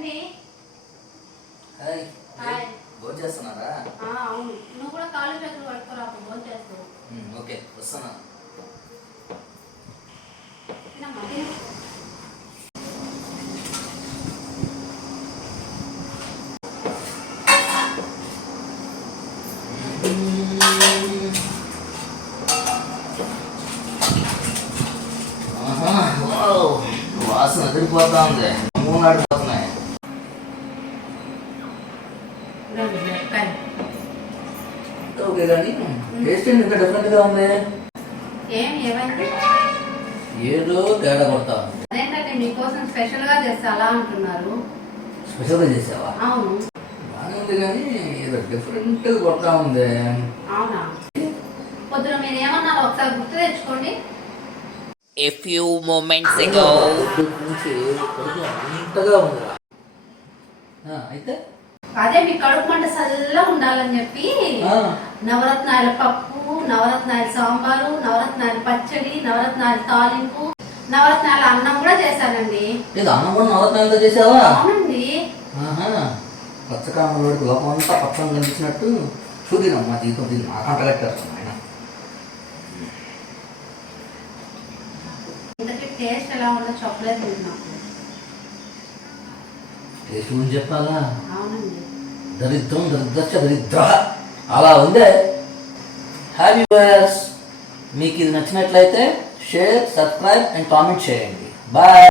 రండి. Hi. Hi. భోజనం చేస్తున్నారా? అవును, నువ్వు కూడా కాళ్ళు చేతులు పట్టుకోరా, భోజనం చేస్తావు. ఓకే, వస్తున్నా. వాసన ఎదిరిపోతా ఉంది. మూనాడిపోతున్నాయి. ఓకే, కానీ టేస్ట్ ఇంకా డిఫరెంట్ గా ఉంది. ఏమైంది? ఏదో తేడా కొడతా. అదేంటంటే మీకోసం స్పెషల్ గా చేస్తా అలా అంటున్నారు. స్పెషల్ గా చేసావా? అవును. బాగానే ఉంది కానీ ఏదో డిఫరెంట్ గా కొడతా ఉంది. అవునా? పొద్దున మీరు ఏమన్నారు ఒకసారి గుర్తు తెచ్చుకోండి. A few moments ago. అంతగా ఉంది. అయితే అదే మీ కడుపు మంట చల్లగా ఉండాలని చెప్పి నవరత్నాల పప్పు, నవరత్నాల సాంబారు, నవరత్నాల పచ్చడి, నవరత్నాల తాలింపు, నవరత్నాల అన్నం కూడా చేశానండి. అన్నం కూడా నవరత్నాలతో చేసావా? అవునండి. పచ్చకామలోకి లోపం అంతా పచ్చని కనిపించినట్టు చూదినమ్మా జీవితం దీన్ని మా కంట కట్టేస్తాం ఆయన. ఇంతకీ టేస్ట్ ఎలా ఉందో చెప్పలేదు నాకు. టేస్ట్ గురించి చెప్పాలా? అవునండి. దరిద్రం దరిద్రచ్చ దరిద్ర అలా ఉందే. Happy birthday. మీకు ఇది నచ్చినట్లయితే షేర్, సబ్స్క్రైబ్ అండ్ కామెంట్ చేయండి. బాయ్.